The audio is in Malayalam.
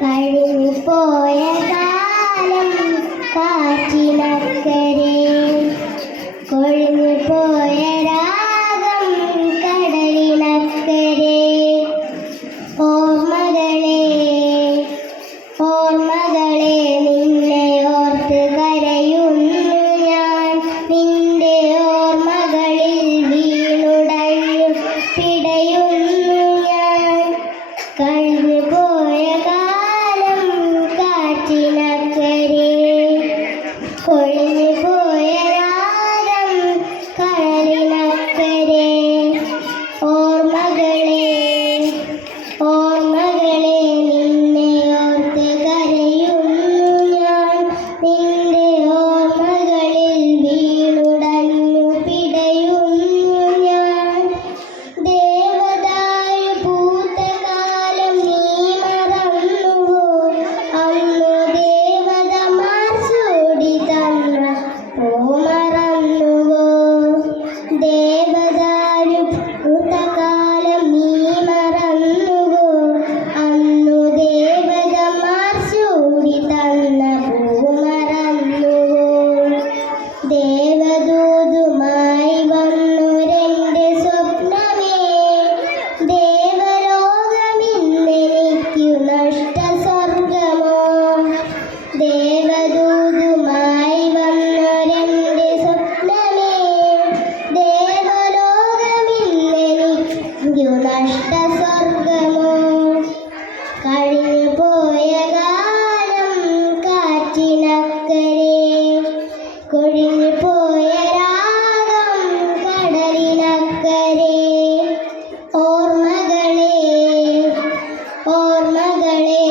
കഴിഞ്ഞു പോയ കാലം കാറ്റിനക്കരെ, കൊഴിഞ്ഞു പോയ രാഗം കടലിനക്കരെ. ഓർമ്മകളെ ഓർമ്മകളെ നിന്നെ ഓർത്ത് കരയുന്നു ഞാൻ. നിന്റെ ഓർമ്മകളിൽ വീണുടഞ്ഞു പിടയുന്നു ഞാൻ. കഴിഞ്ഞു പോയ കാലം കാറ്റിനക്കരെ, കൊഴിഞ്ഞു പോയ രാഗം കടലിനക്കരെ. ഓർമ്മകളെ ഓർമ്മകളെ നിന്നെ ഓർത്ത് കരയുന്നു ഞാൻ. നിന്റെ ഓർമ്മകളിൽ വീണുടഞ്ഞു പിടയുന്നു ഞാൻ. ദേവദാരു പൂത്ത കാലം നീ മറന്നുവോ? അന്നു ദേവതമാർ ചൂടി തന്ന പൂ മറന്നുവോ? ദേവദാരു പൂത്ത കാലം നീ മറന്നുവോ? അന്നു ദേവതമാർ ചൂടി തന്ന പൂ മറന്നുവോ? ദേവദൂതുമായി വന്നൊരെന്റെ സ്വപ്നമേ, ദേവലോകമിന്നെനിക്കു നഷ്ടസ്വർഗമോ? ദേവദൂതുമായി വന്നൊരെന്റെ സ്വപ്നമേ, ദേവലോകമിന്നെനിക്കു നഷ്ടസ്വർഗമോ? കഴിഞ്ഞു പോയ കാലം കാറ്റിനക്കരെ, കൊഴിഞ്ഞു പോയ രാഗം കടലിനക്കരെ. ഓർമ്മകളെ ഓർമ്മകളെ